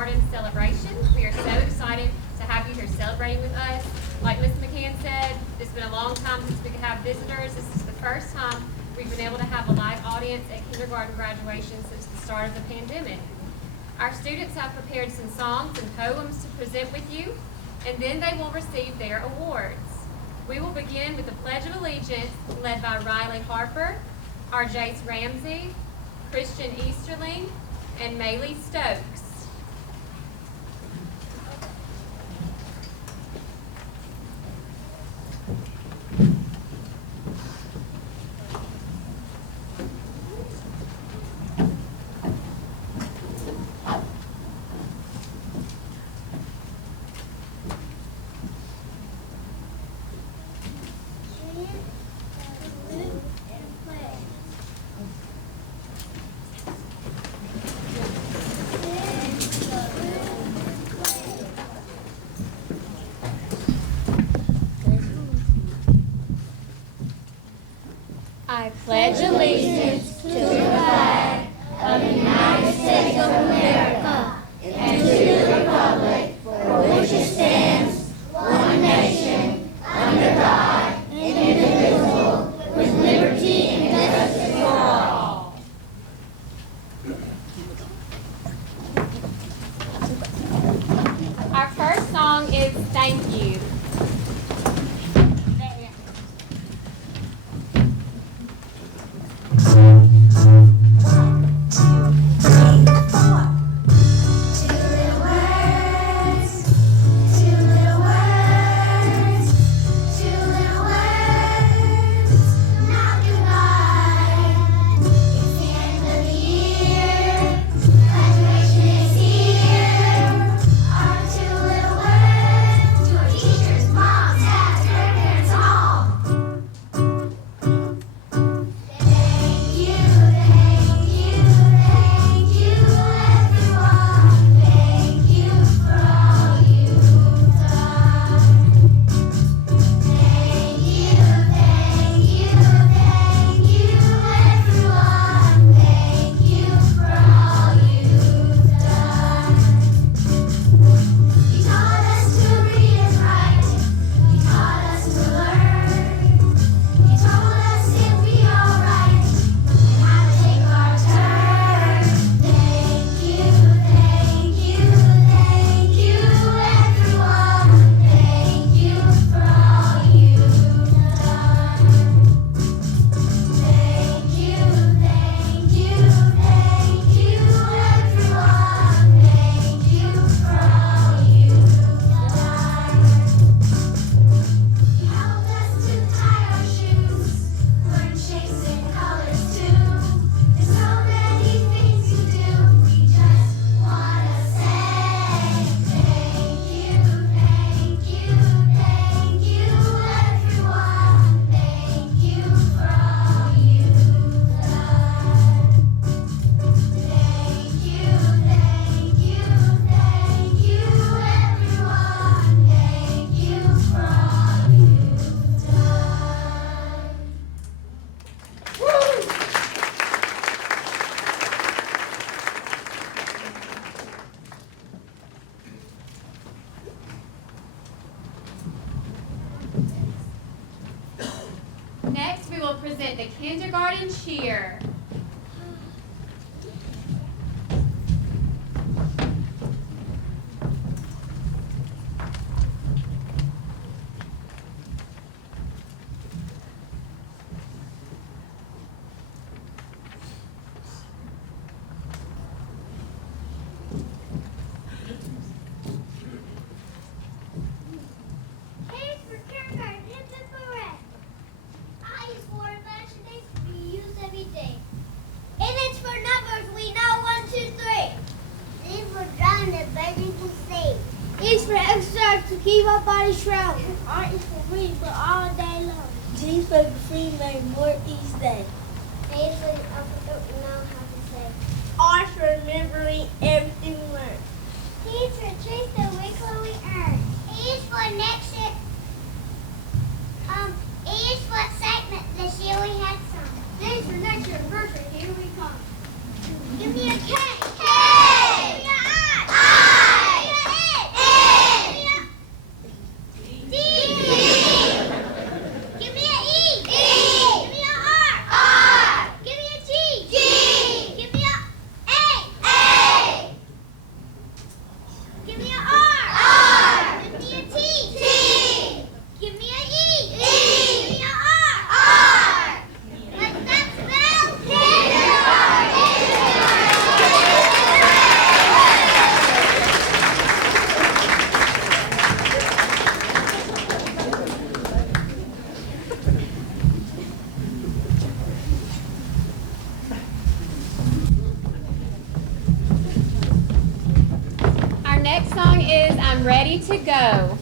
kindergarten celebration. We are so excited to have you here celebrating with us. Like Ms. McCann said, it's been a long time since we could have visitors. This is the first time we've been able to have a live audience at kindergarten graduation since the start of the pandemic. Our students have prepared some songs and poems to present with you, and then they will receive their awards. We will begin with the Pledge of Allegiance led by Riley Harper, our Jace Ramsey, Christian Easterling, and Maylee Stokes. I pledge allegiance to the flag of the United States of America and to the republic for which it stands, one nation, under God, indivisible, with liberty and justice for all. Our first song is Thank You. Next, we will present the kindergarten cheer. To keep our bodies strong. R is for reading for all day long. G is for free, make more each day. A is for the alphabet we know how to say. R is for remembering everything we learned. T is for trace the week what we earn. E is for next year. E is for excitement. This year we had some. D is for next year anniversary. Here we come. Give me a K. K. Give me an I. next song is I'm Ready to Go.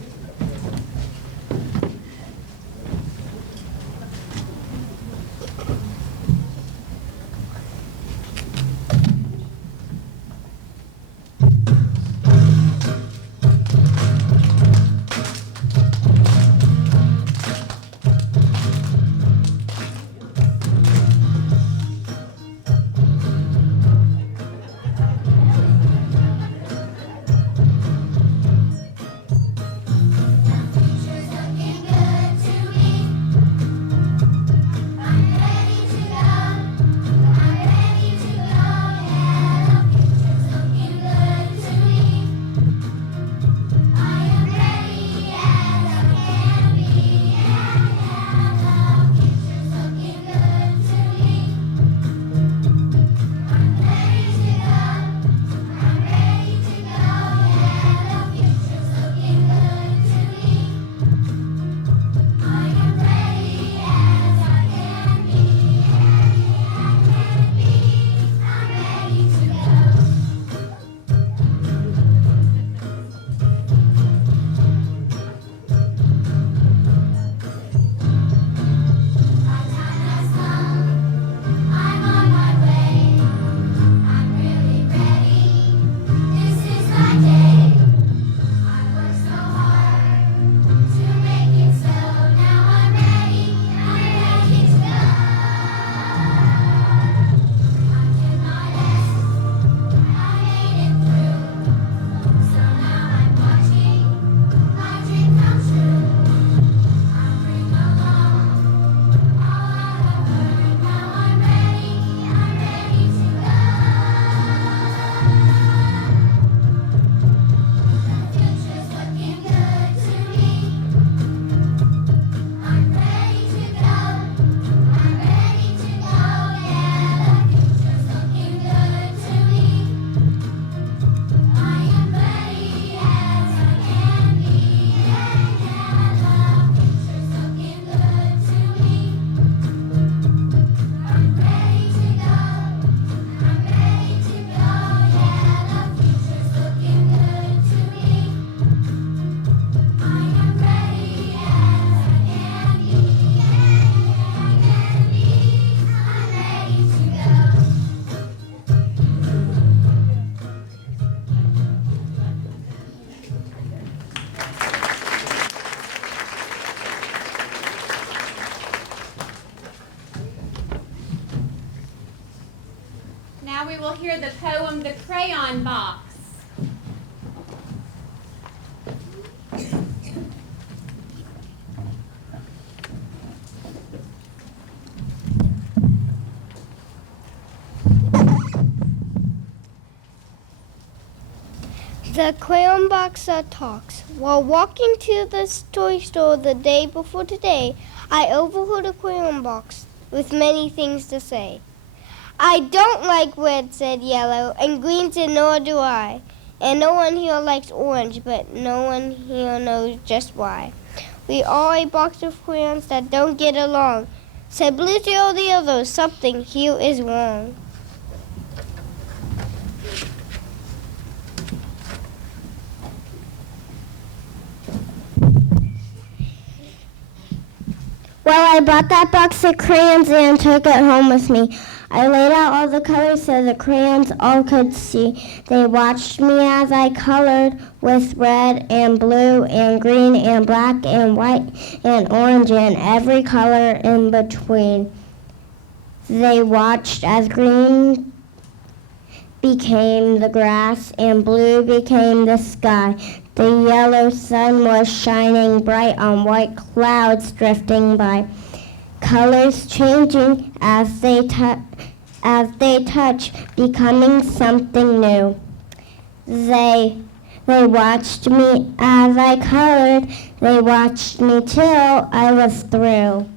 Now we will hear the poem, The Crayon Box. The crayon box that talks. While walking to the toy store the day before today, I overheard a crayon box with many things to say. I don't like red, said yellow, and green said nor do I. And no one here likes orange, but no one here knows just why. We are a box of crayons that don't get along, said blue to all the others, something here is wrong. Well, I bought that box of crayons and took it home with me. I laid out all the colors so the crayons all could see. They watched me as I colored with red and blue and green and black and white and orange and every color in between. They watched as green became the grass and blue became the sky. The yellow sun was shining bright on white clouds drifting by. Colors changing as they touch, becoming something new. They watched me as I colored. They watched me till I was through.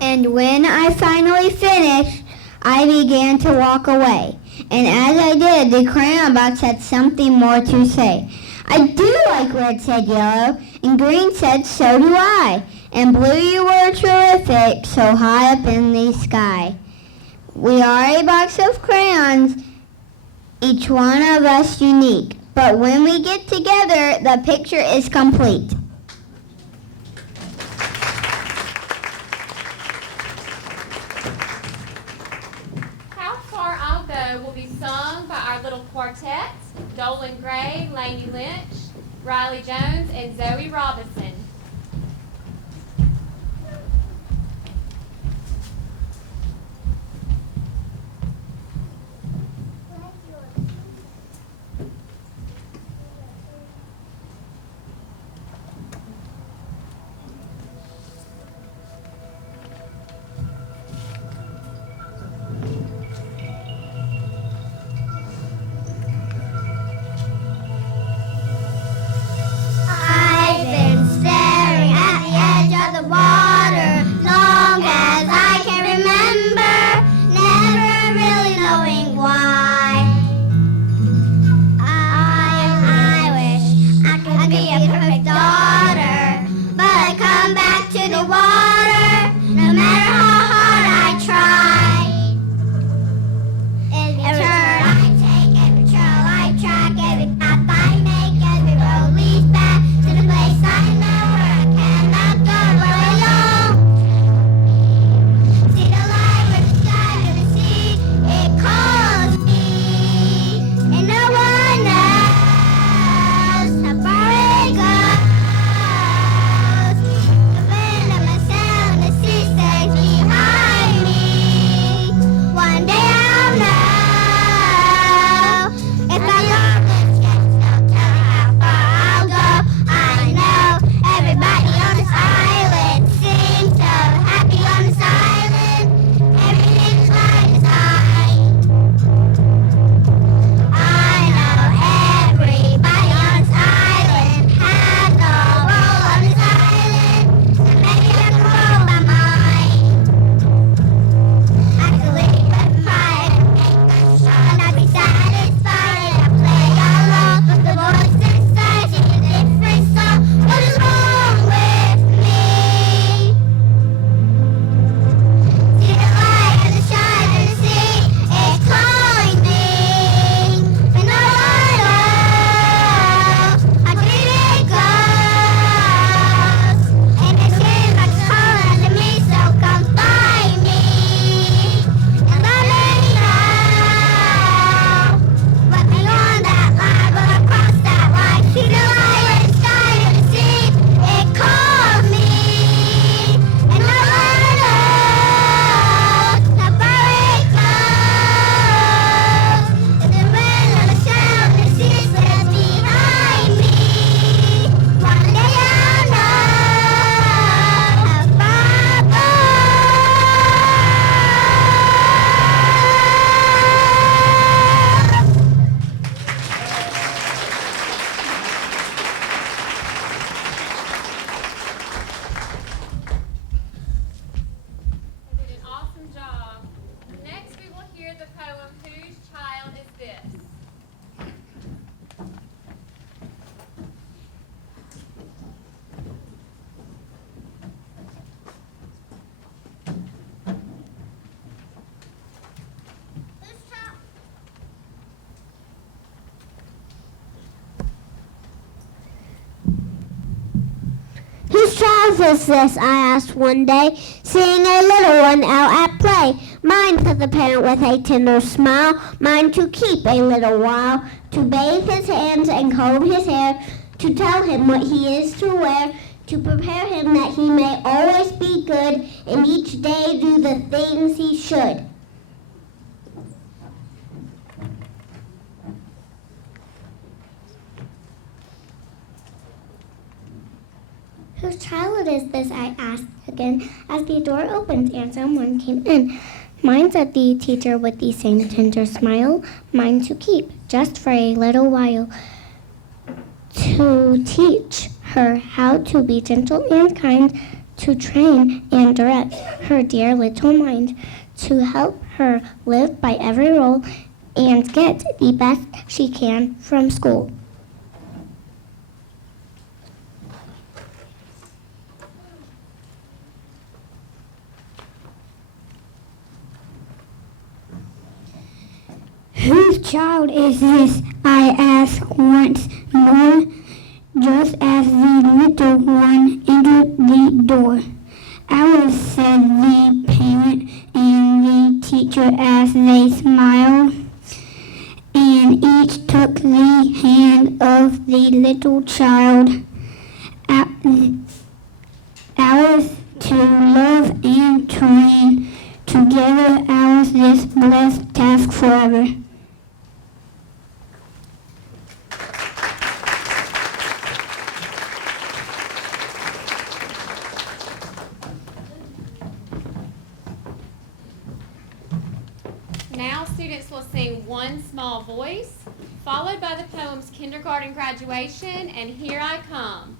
And when I finally finished, I began to walk away. And as I did, the crayon box had something more to say. I do like red, said yellow, and green said so do I. And blue, you were terrific, so high up in the sky. We are a box of crayons, each one of us unique. But when we get together, the picture is complete. How Far I'll Go will be sung by our little quartet, Dolan Gray, Lainey Lynch, Riley Jones, and Zoe Robinson. I've been staring at the edge of the water long as I can remember, never really knowing why. I wish I could be a perfect daughter, but I come back to the water no matter how hard I try. Every turn I take, every trail I track, every path I make, every road leads back to the place I know where I cannot go, where I long. See the light with the sky to the sea, it calls me, and no one knows how far it goes. The wind of my sail and the sea stays behind me. One day I'll know if I love this can still tell me how far I'll go. I know everybody on this island seems so happy on this island. Everything's fine as I know everybody on this island has no role on this island. So maybe I can roll my mind. I could leave with pride and make that shot. I'd be satisfied and I'd play along with the voice inside, sing a different song. What is wrong with me? See the light and the shine and the sea, it's calling me. And I know how deep it goes. And it seems like it's calling to me, so come find me. And let me know. But beyond that line, will I cross that line? See the light and the sky and the sea, it calls me. And I wanna know how far it goes. The wind and the sound and the sea stays behind me. One day I'll know how far it You did an awesome job. Next, we will hear the poem, Whose Child Is This? Whose child is this? I asked one day, seeing a little one out at play. Mine, said the parent with a tender smile, mine to keep a little while, to bathe his hands and comb his hair, to tell him what he is to wear, to prepare him that he may always be good, and each day do the things he should. Whose child is this? I asked again as the door opened and someone came in. Mine, said the teacher with the same tender smile, mine to keep just for a little while, to teach her how to be gentle and kind, to train and direct her dear little mind, to help her live by every rule and get the best she can from school. child is this? I asked once more, just as the little one entered the door. Alice, said the parent and the teacher as they smiled, and each took the hand of the little child. Ours to love and train, together ours this blessed task forever. Now students will sing One Small Voice, followed by the poems Kindergarten Graduation and Here I Come.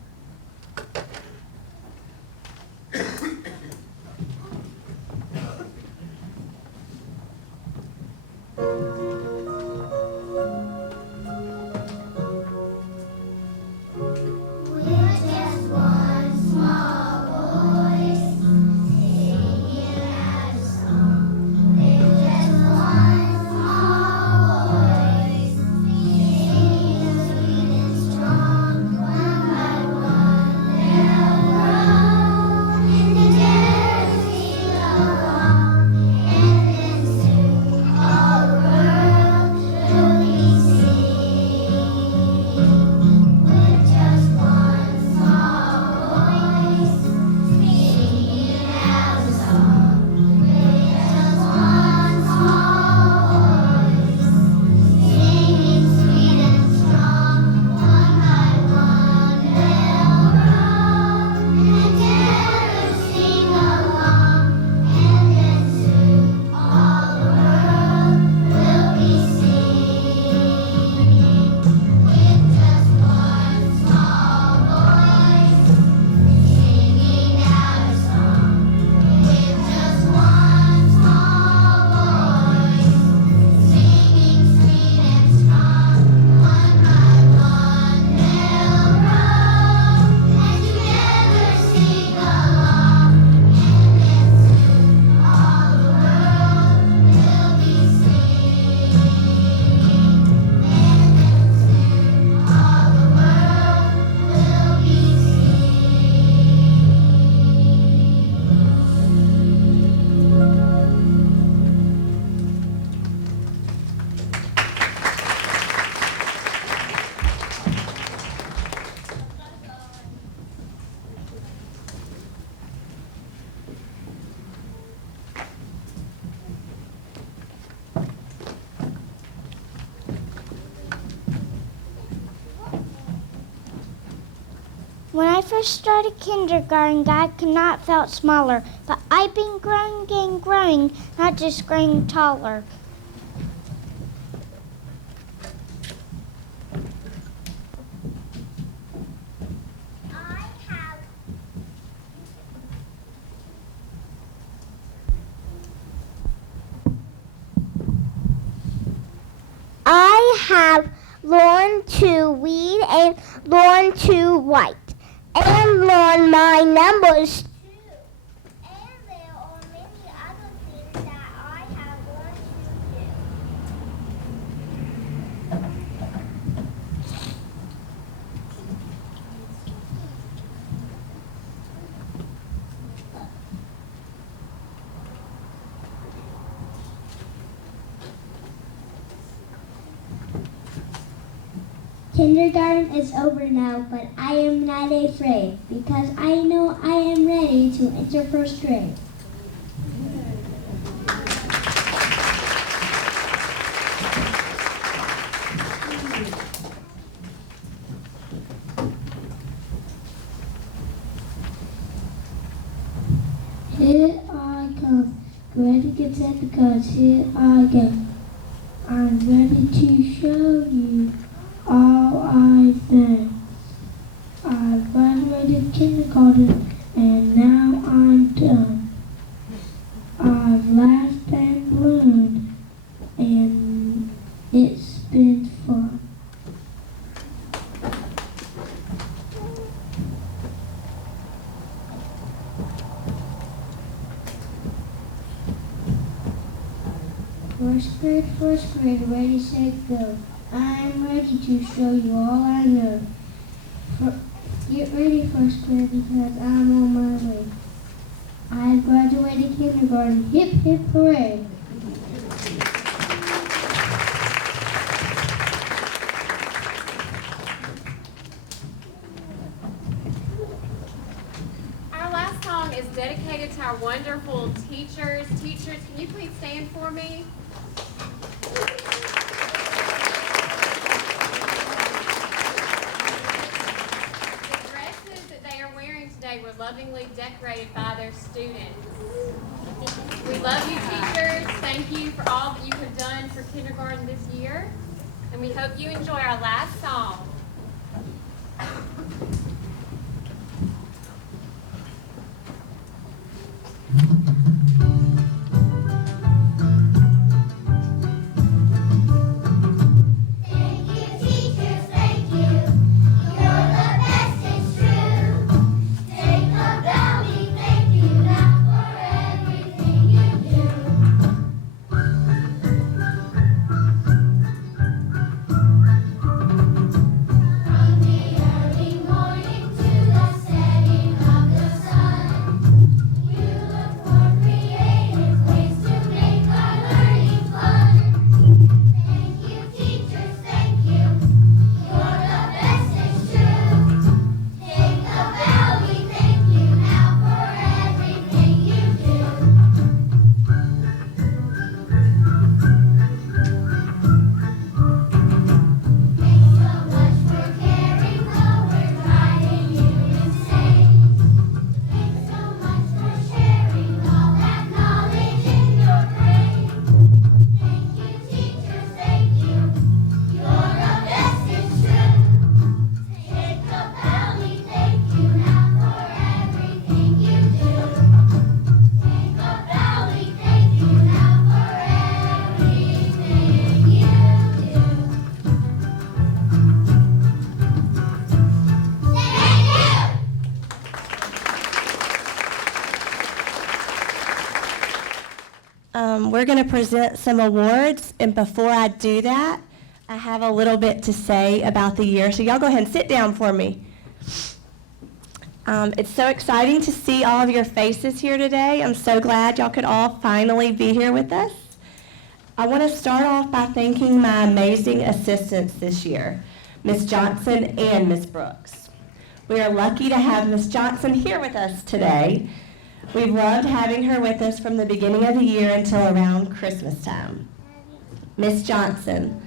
When I first started kindergarten, God could not felt smaller, but I've been growing, not just growing taller. I have learned to read and learned to write and learn my numbers too. And there are many other things that I have learned to do. Kindergarten is over now, but I am not afraid because I know I am ready to enter first grade. Here I come, ready to get set because here I go. I'm ready to show you all I know. I graduated kindergarten and now I'm done. I've laughed and bloomed and it's been fun. First grade, ready, set, go. I'm ready to show you all I know. Get ready, first grade, because I'm on my way. I graduated kindergarten. Hip, hip, hooray. Our last song is dedicated to our wonderful teachers. Teachers, can you please stand for me? The dresses that they are wearing today were lovingly decorated by their students. We love you, teachers. Thank you for all that you have done for kindergarten this year. And we hope you enjoy our last song. Thank you, teachers, thank you. You're the best, it's true. Take a bow, we thank you now for everything you do. From the early morning to the setting of the sun, you look for creative ways to make our learning fun. Thank you, teachers, thank you. You're the best, it's true. Take a bow, we thank you now for everything you do. Thanks so much for caring, though we're driving you insane. Thanks so much for sharing all that knowledge in your brain. Thank you, teachers, thank you. You're the best, it's true. Take a bow, we thank you now for everything you do. Take a bow, we thank you now for everything you do. Thank you! We're going to present some awards, and before I do that, I have a little bit to say about the year. So y'all go ahead and sit down for me. It's so exciting to see all of your faces here today. I'm so glad y'all could all finally be here with us. I want to start off by thanking my amazing assistants this year, Miss Johnson and Miss Brooks. We are lucky to have Miss Johnson here with us today. We've loved having her with us from the beginning of the year until around Christmas time. Miss Johnson,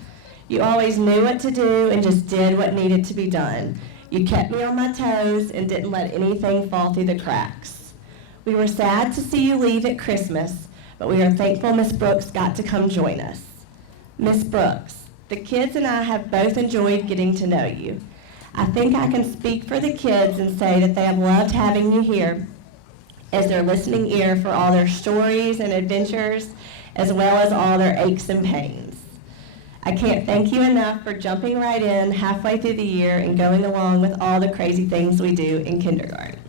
you always knew what to do and just did what needed to be done. You kept me on my toes and didn't let anything fall through the cracks. We were sad to see you leave at Christmas, but we are thankful Miss Brooks got to come join us. Miss Brooks, the kids and I have both enjoyed getting to know you. I think I can speak for the kids and say that they have loved having you here as their listening ear for all their stories and adventures, as well as all their aches and pains. I can't thank you enough for jumping right in halfway through the year and going along with all the crazy things we do in kindergarten.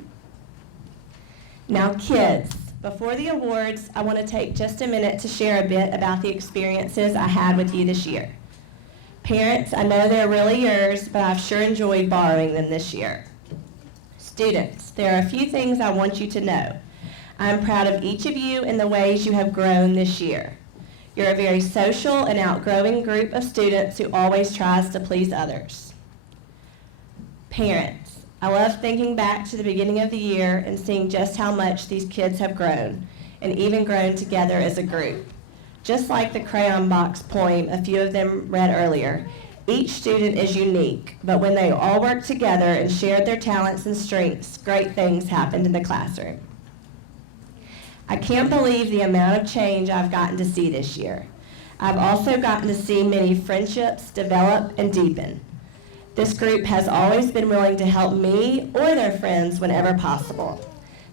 Now, kids, before the awards, I want to take just a minute to share a bit about the experiences I had with you this year. Parents, I know they're really yours, but I've sure enjoyed borrowing them this year. Students, there are a few things I want you to know. I'm proud of each of you in the ways you have grown this year. You're a very social and outgrowing group of students who always tries to please others. Parents, I love thinking back to the beginning of the year and seeing just how much these kids have grown, and even grown together as a group. Just like the crayon box poem a few of them read earlier, each student is unique, but when they all worked together and shared their talents and strengths, great things happened in the classroom. I can't believe the amount of change I've gotten to see this year. I've also gotten to see many friendships develop and deepen. This group has always been willing to help me or their friends whenever possible.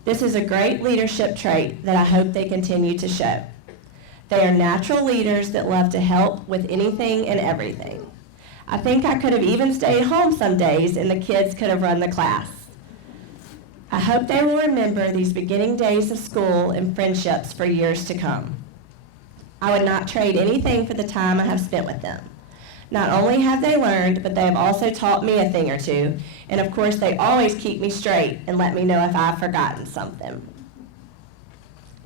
This is a great leadership trait that I hope they continue to show. They are natural leaders that love to help with anything and everything. I think I could have even stayed home some days and the kids could have run the class. I hope they will remember these beginning days of school and friendships for years to come. I would not trade anything for the time I have spent with them. Not only have they learned, but they have also taught me a thing or two, and of course they always keep me straight and let me know if I've forgotten something.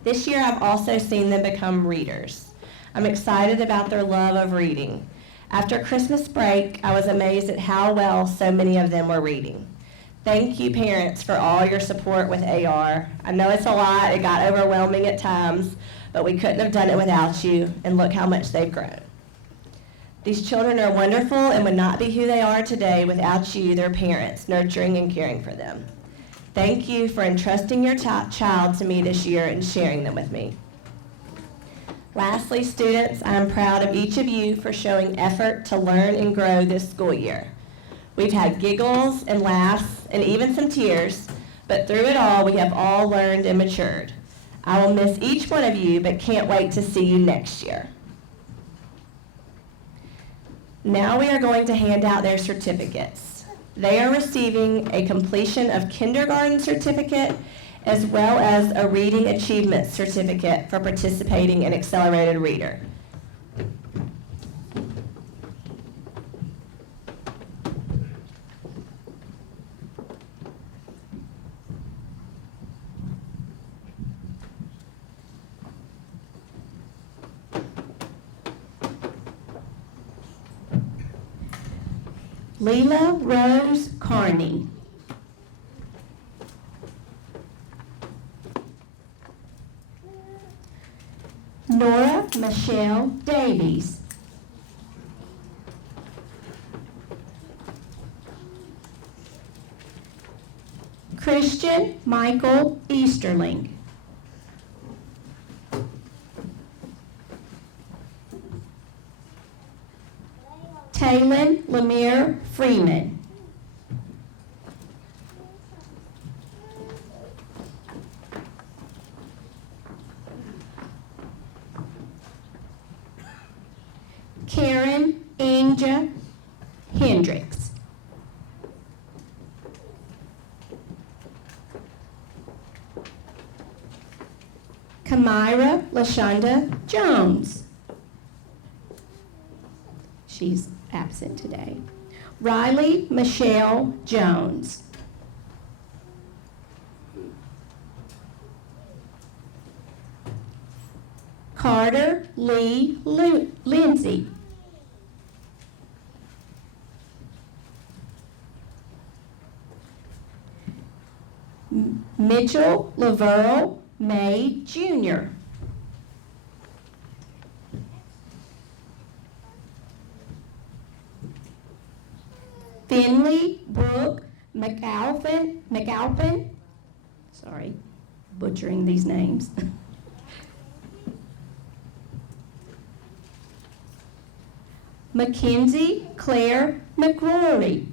This year I've also seen them become readers. I'm excited about their love of reading. After Christmas break, I was amazed at how well so many of them were reading. Thank you, parents, for all your support with AR. I know it's a lot, it got overwhelming at times, but we couldn't have done it without you, and look how much they've grown. These children are wonderful and would not be who they are today without you, their parents, nurturing and caring for them. Thank you for entrusting your child to me this year and sharing them with me. Lastly, students, I am proud of each of you for showing effort to learn and grow this school year. We've had giggles and laughs and even some tears, but through it all, we have all learned and matured. I will miss each one of you, but can't wait to see you next year. Now we are going to hand out their certificates. They are receiving a completion of kindergarten certificate as well as a reading achievement certificate for participating in Accelerated Reader. Leela Rose Carney. Nora Michelle Davies. Christian Michael Easterling. Taylin Lemire Freeman. Karen Inja Hendricks. Kamira LaShonda Jones. She's absent today. Riley Michelle Jones. Carter Lee Lindsay. Mitchell Laverle May Jr. Finley Brooke McAlpin, sorry, butchering these names. Mackenzie Claire McRory.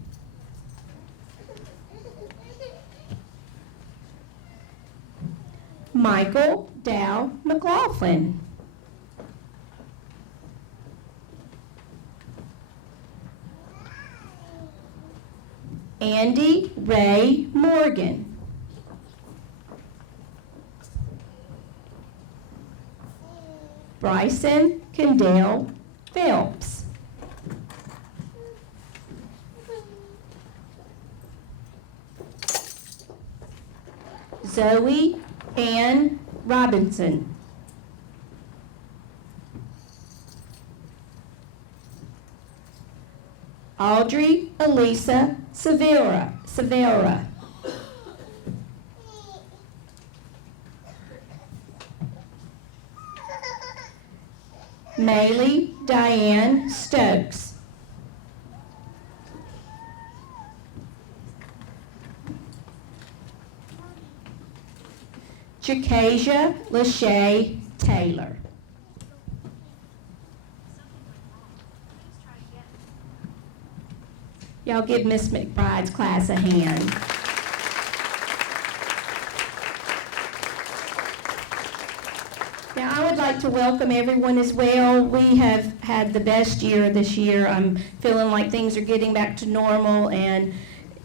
Michael Dow McLaughlin. Andy Ray Morgan. Bryson Kendall Phelps. Zoe Ann Robinson. Audrey Elisa Severa. Maylee Diane Stokes. Jacasia Lachey Taylor. Y'all give Miss McBride's class a hand. Now, I would like to welcome everyone as well. We have had the best year this year. I'm feeling like things are getting back to normal, and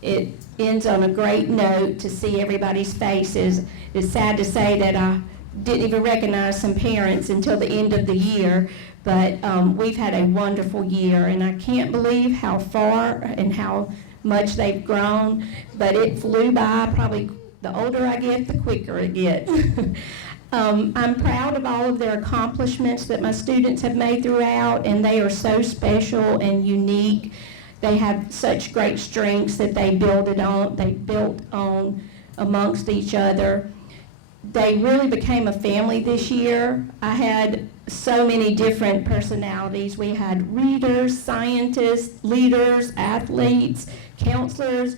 it ends on a great note to see everybody's faces. It's sad to say that I didn't even recognize some parents until the end of the year. But we've had a wonderful year, and I can't believe how far and how much they've grown. But it flew by. Probably the older I get, the quicker it gets. I'm proud of all of their accomplishments that my students have made throughout, and they are so special and unique. They have such great strengths that they built on amongst each other. They really became a family this year. I had so many different personalities. We had readers, scientists, leaders, athletes, counselors,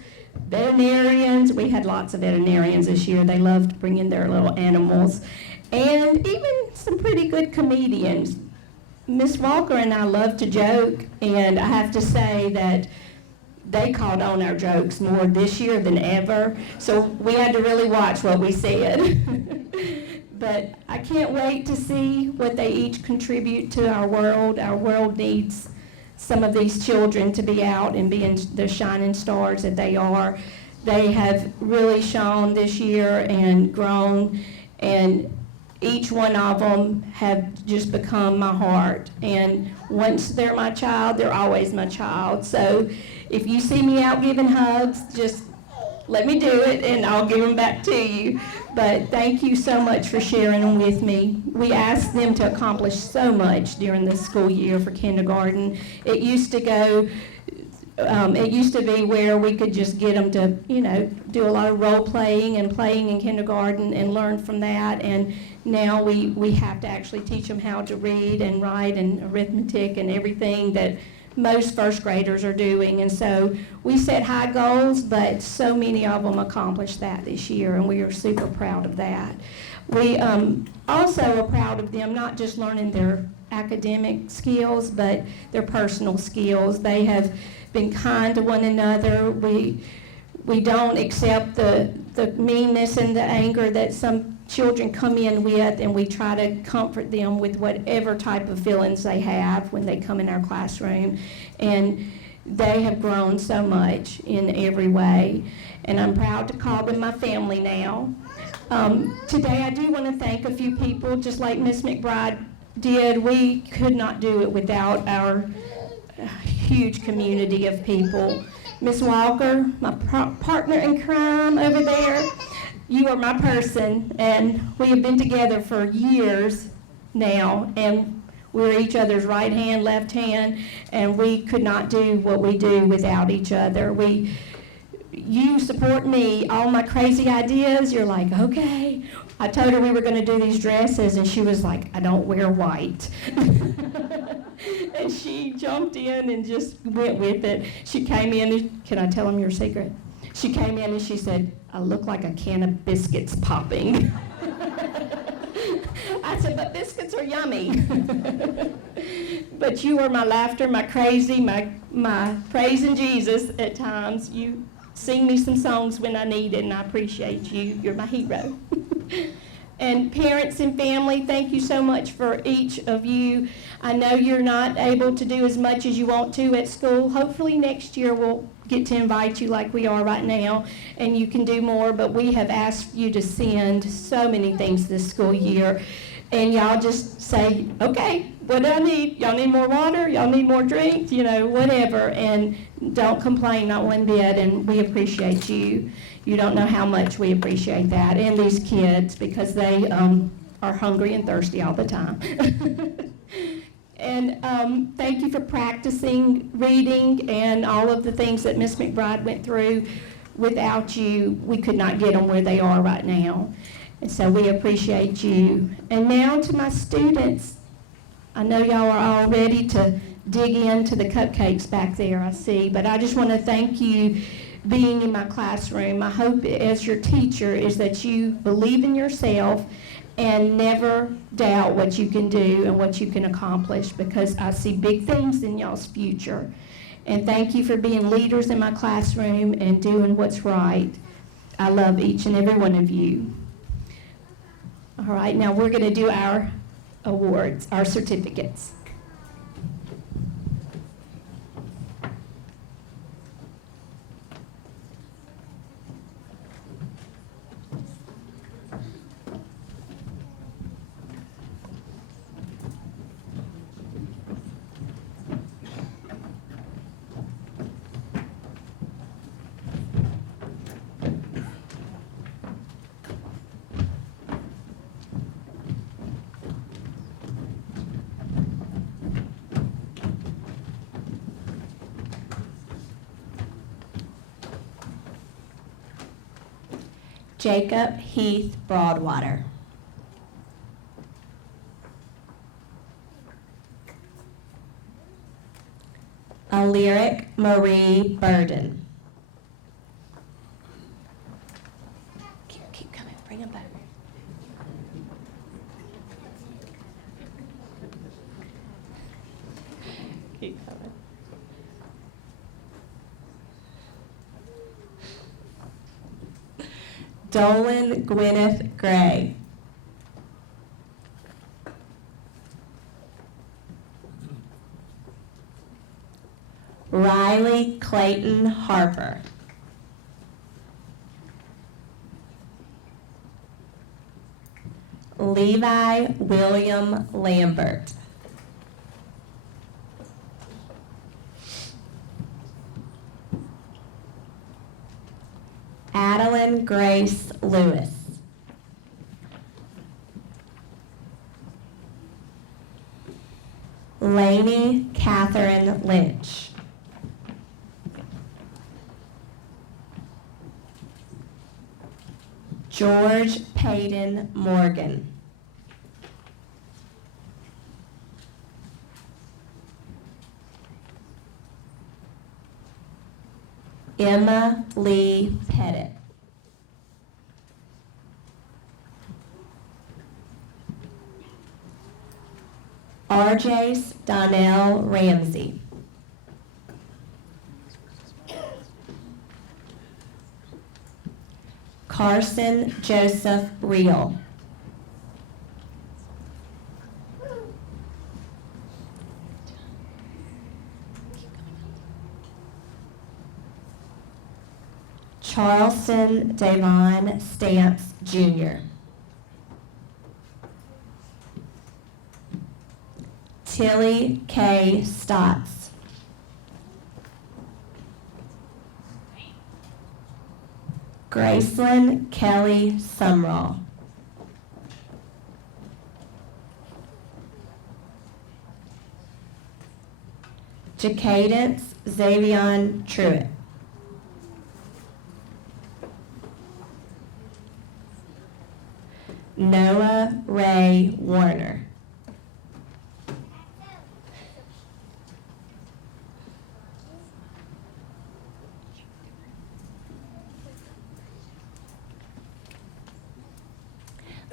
veterinarians. We had lots of veterinarians this year. They loved bringing their little animals. And even some pretty good comedians. Miss Walker and I love to joke, and I have to say that they caught on our jokes more this year than ever, so we had to really watch what we said. But I can't wait to see what they each contribute to our world. Our world needs some of these children to be out and being the shining stars that they are. They have really shone this year and grown, and each one of them have just become my heart. And once they're my child, they're always my child. So if you see me out giving hugs, just let me do it and I'll give them back to you. But thank you so much for sharing them with me. We asked them to accomplish so much during the school year for kindergarten. It used to be where we could just get them to, do a lot of role playing and playing in kindergarten and learn from that. And now we have to actually teach them how to read and write and arithmetic and everything that most first graders are doing. And so we set high goals, but so many of them accomplished that this year, and we are super proud of that. We also are proud of them not just learning their academic skills, but their personal skills. They have been kind to one another. We don't accept the meanness and the anger that some children come in with, and we try to comfort them with whatever type of feelings they have when they come in our classroom. And they have grown so much in every way, and I'm proud to call them my family now. Today I do want to thank a few people, just like Miss McBride did. We could not do it without our huge community of people. Miss Walker, my partner in crime over there, you are my person, and we have been together for years now, and we're each other's right hand, left hand, and we could not do what we do without each other. You support me, all my crazy ideas, you're like, okay. I told her we were going to do these dresses, and she was like, I don't wear white. And she jumped in and just went with it. She came in, and, can I tell them your secret? She came in and she said, I look like a can of biscuits popping. I said, but biscuits are yummy. But you are my laughter, my crazy, my praising Jesus at times. You sing me some songs when I need it, and I appreciate you. You're my hero. And parents and family, thank you so much for each of you. I know you're not able to do as much as you want to at school. Hopefully next year we'll get to invite you like we are right now, and you can do more, but we have asked you to send so many things this school year. And y'all just say, okay, what do I need? Y'all need more water? Y'all need more drinks? Whatever. And don't complain, not one bit, and we appreciate you. You don't know how much we appreciate that, and these kids, because they are hungry and thirsty all the time. And thank you for practicing reading and all of the things that Miss McBride went through. Without you, we could not get them where they are right now. And so we appreciate you. And now to my students. I know y'all are all ready to dig into the cupcakes back there, I see, but I just want to thank you being in my classroom. My hope as your teacher is that you believe in yourself and never doubt what you can do and what you can accomplish, because I see big things in y'all's future. And thank you for being leaders in my classroom and doing what's right. I love each and every one of you. All right, now we're going to do our awards, our certificates. Jacob Heath Broadwater. Allyric Marie Burden. Keep coming, bring them back. Keep coming. Dolan Gwyneth Gray. Riley Clayton Harper. Levi William Lambert. Adeline Grace Lewis. Lainey Catherine Lynch. George Payton Morgan. Emma Lee Pettit. RJ Donnell Ramsey. Carson Joseph Reel. Charleston Davon Stamps Jr. Tilly K. Stotts. Gracelyn Kelly Sumrall. Jacadence Xavion Truitt. Noah Ray Warner.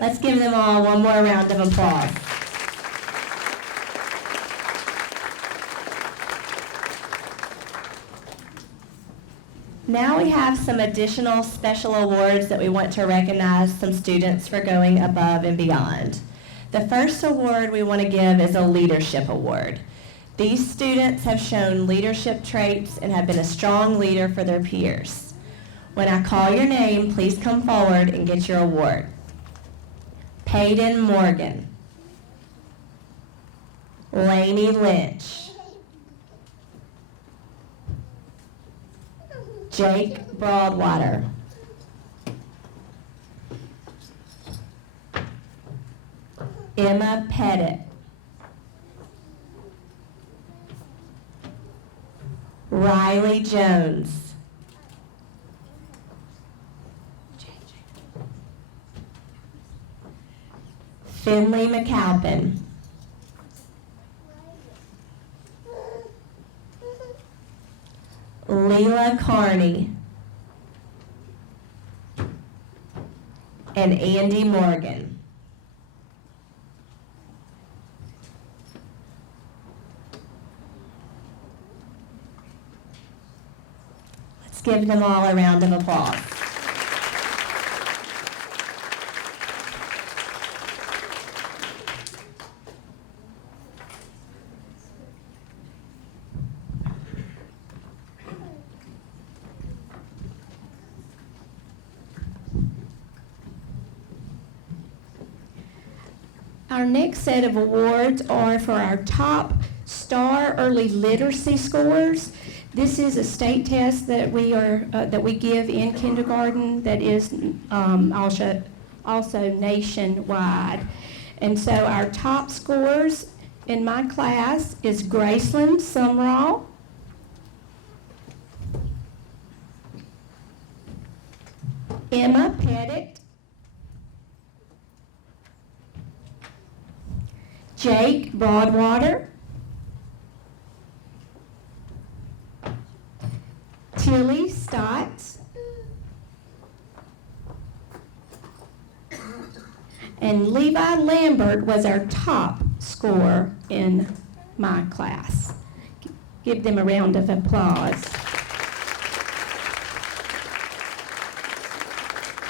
Let's give them all one more round of applause. Now we have some additional special awards that we want to recognize some students for going above and beyond. The first award we want to give is a leadership award. These students have shown leadership traits and have been a strong leader for their peers. When I call your name, please come forward and get your award. Peyton Morgan. Lainey Lynch. Jake Broadwater. Emma Pettit. Riley Jones. Finley McAlpin. Leela Carney. And Andy Morgan. Let's give them all a round of applause. Our next set of awards are for our top STAR early literacy scores. This is a state test that we give in kindergarten that is also nationwide. And so our top scores in my class is Gracelyn Sumrall, Emma Pettit, Jake Broadwater, Tilly Stotts, and Levi Lambert was our top scorer in my class. Give them a round of applause.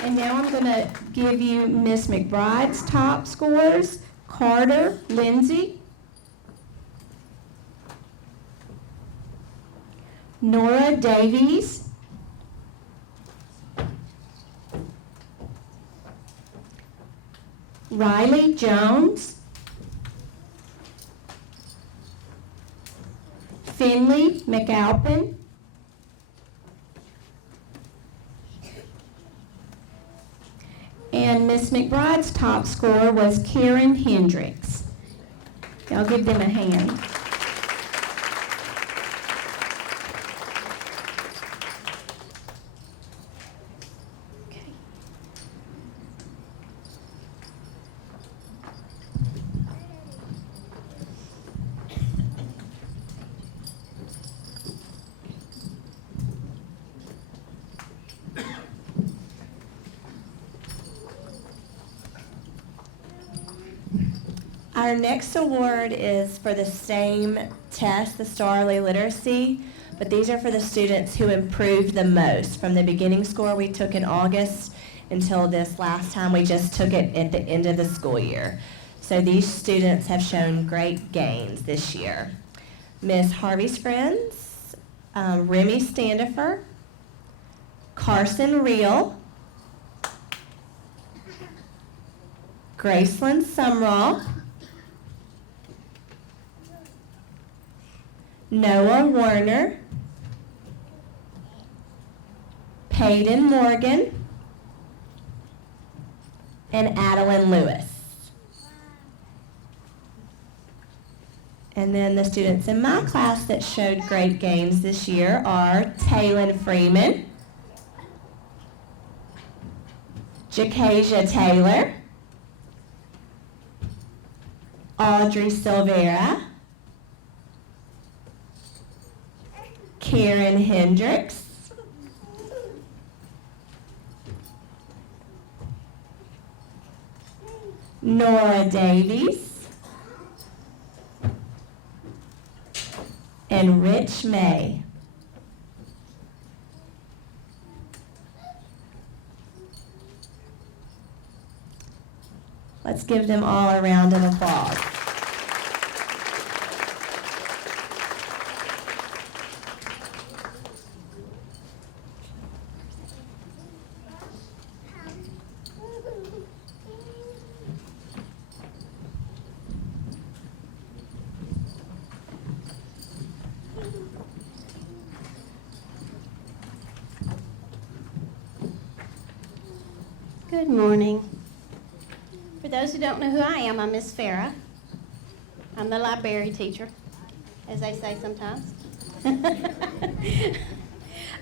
And now I'm going to give you Miss McBride's top scores. Carter Lindsay, Nora Davies, Riley Jones, Finley McAlpin, and Miss McBride's top score was Karen Hendricks. Y'all give them a hand. Okay. Our next award is for the same test, the Star Early Literacy, but these are for the students who improved the most from the beginning score we took in August until this last time we just took it at the end of the school year. So these students have shown great gains this year. Miss Harvey's friends, Remy Standifer, Carson Reel, Graceland Sumrall, Noah Warner, Peyton Morgan, and Adeline Lewis. And then the students in my class that showed great gains this year are Taylon Freeman, Jacasia Taylor, Audrey Silvera, Karen Hendricks, Nora Davies, and Rich May. Let's give them all a round of applause. Good morning. For those who don't know who I am, I'm Miss Farah. I'm the library teacher, as they say sometimes.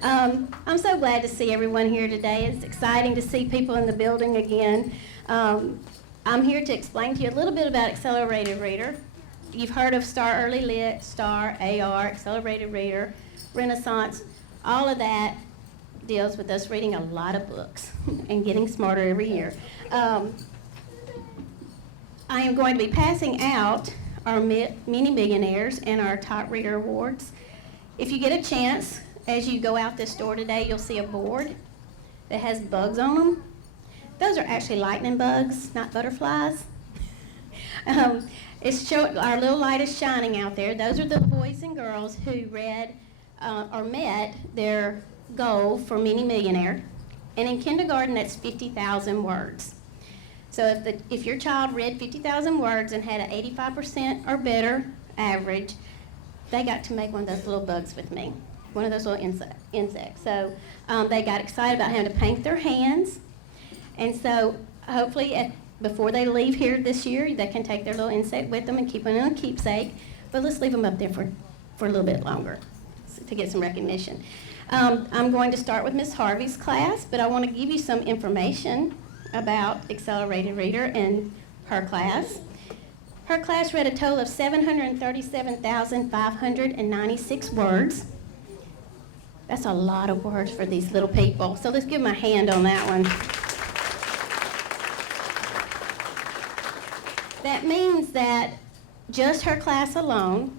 I'm so glad to see everyone here today. It's exciting to see people in the building again. I'm here to explain to you a little bit about Accelerated Reader. You've heard of Star Early Lit, Star, AR, Accelerated Reader, Renaissance. All of that deals with us reading a lot of books and getting smarter every year. I am going to be passing out our mini millionaires and our top reader awards. If you get a chance, as you go out this door today, you'll see a board that has bugs on them. Those are actually lightning bugs, not butterflies. Our little light is shining out there. Those are the boys and girls who read or met their goal for mini millionaire. And in kindergarten, that's 50,000 words. So if your child read 50,000 words and had an 85% or better average, they got to make one of those little bugs with me, one of those little insects. So they got excited about having to paint their hands. And so hopefully before they leave here this year, they can take their little insect with them and keep it in a keepsake. But let's leave them up there for a little bit longer to get some recognition. I'm going to start with Miss Harvey's class, but I want to give you some information about Accelerated Reader and her class. Her class read a total of 737,596 words. That's a lot of words for these little people, so let's give them a hand on that one. That means that just her class alone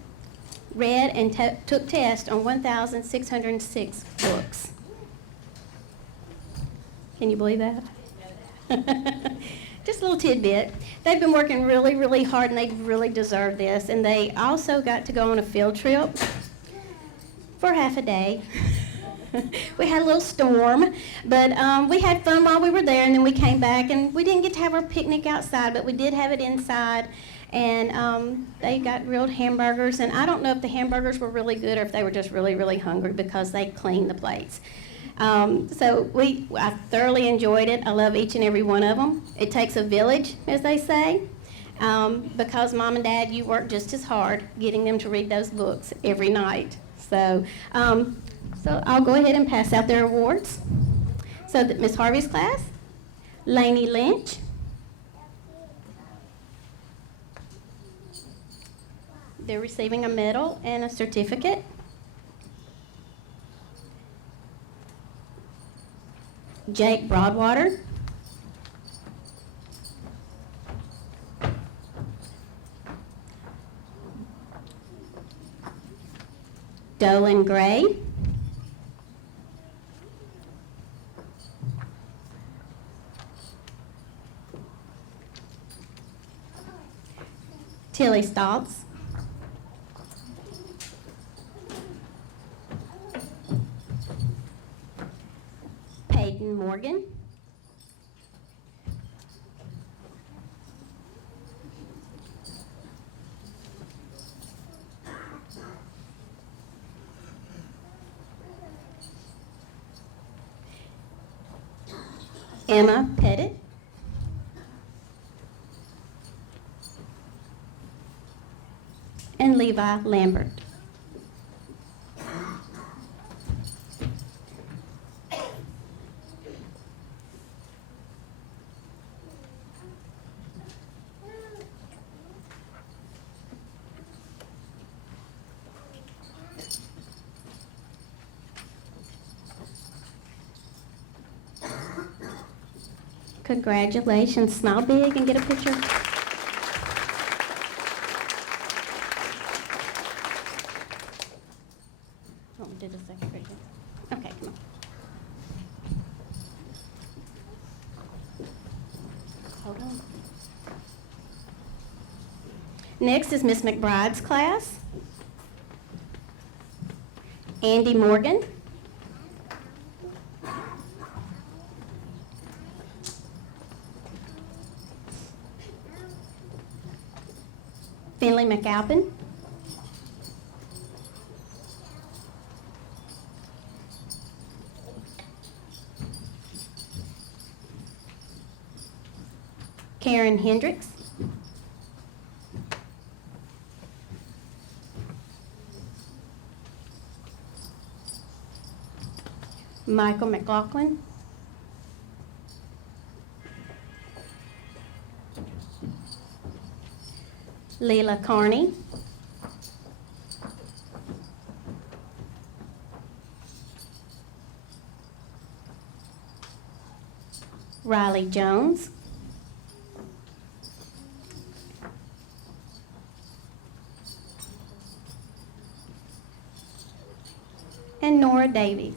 read and took tests on 1,606 books. Can you believe that? Just a little tidbit. They've been working really, really hard, and they really deserve this. And they also got to go on a field trip for half a day. We had a little storm, but we had fun while we were there, and then we came back, and we didn't get to have our picnic outside, but we did have it inside, and they got grilled hamburgers, and I don't know if the hamburgers were really good or if they were just really, really hungry because they cleaned the plates. I thoroughly enjoyed it. I love each and every one of them. It takes a village, as they say, because Mom and Dad, you work just as hard getting them to read those books every night. So I'll go ahead and pass out their awards. So that Miss Harvey's class, Lainey Lynch, they're receiving a medal and a certificate. Jake Broadwater, Dolan Gray, Tilly Stotts, Peyton Morgan, Emma Pettit, and Levi Lambert. Congratulations. Smile big and get a picture. Oh, did a second picture. Okay, come on. Hold on. Next is Miss McBride's class. Andy Morgan. Finley McAlpin. Karen Hendricks. Michael McLaughlin. Leila Carney. Riley Jones. And Nora Davies.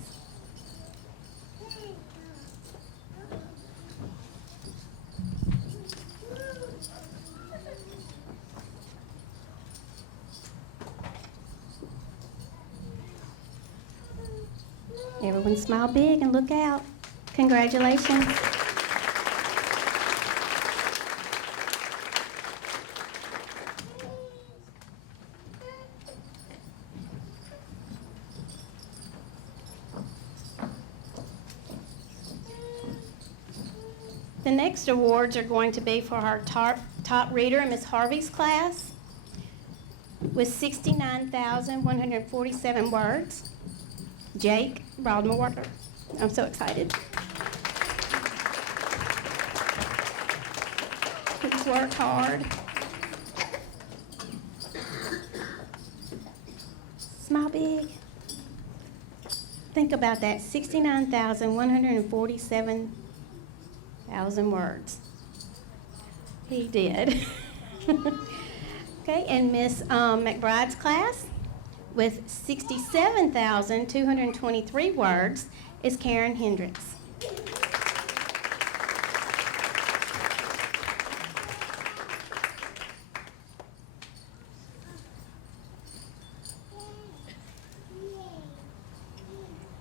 Everyone smile big and look out. Congratulations. The next awards are going to be for our top reader in Miss Harvey's class with 69,147 words. Jake Broadmoor. I'm so excited. He's worked hard. Smile big. Think about that, 69,147,000 words. He did. Okay, and Miss McBride's class with 67,223 words is Karen Hendricks.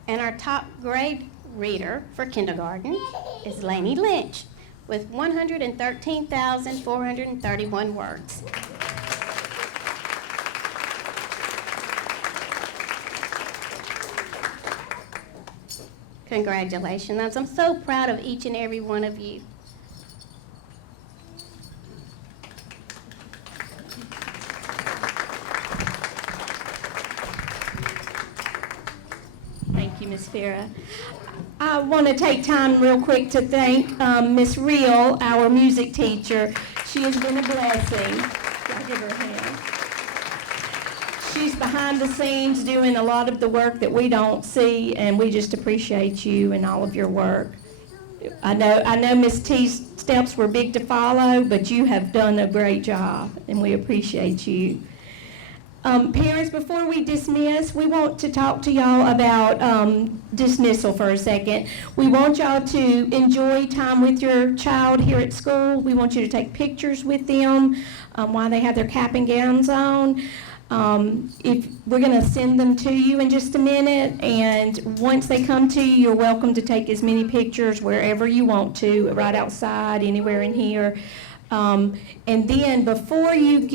And our top grade reader for kindergarten is Lainey Lynch with 113,431 words. Congratulations. I'm so proud of each and every one of you. Thank you, Ms. Farah. I want to take time real quick to thank Ms. Reel, our music teacher. She has been a blessing. I'll give her a hand. She's behind the scenes doing a lot of the work that we don't see, and we just appreciate you and all of your work. I know Ms. T's steps were big to follow, but you have done a great job, and we appreciate you. Parents, before we dismiss, we want to talk to y'all about dismissal for a second. We want y'all to enjoy time with your child here at school. We want you to take pictures with them while they have their cap and gowns on. If we're going to send them to you in just a minute, and once they come to you, you're welcome to take as many pictures wherever you want to, right outside, anywhere in here. And then before you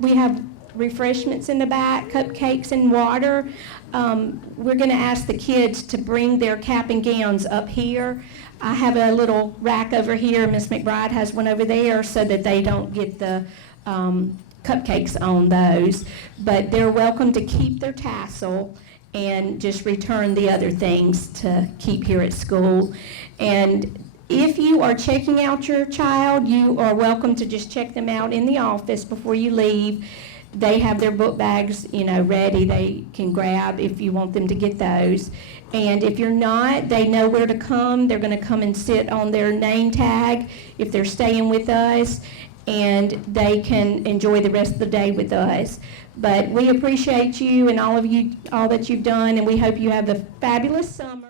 we have refreshments in the back, cupcakes and water. We're going to ask the kids to bring their cap and gowns up here. I have a little rack over here. Miss McBride has one over there so that they don't get the cupcakes on those. But they're welcome to keep their tassel and just return the other things to keep here at school. And if you are checking out your child, you are welcome to just check them out in the office before you leave. They have their book bags, ready. They can grab if you want them to get those. And if you're not, they know where to come. They're going to come and sit on their name tag if they're staying with us, and they can enjoy the rest of the day with us. But we appreciate you and all that you've done, and we hope you have a fabulous summer.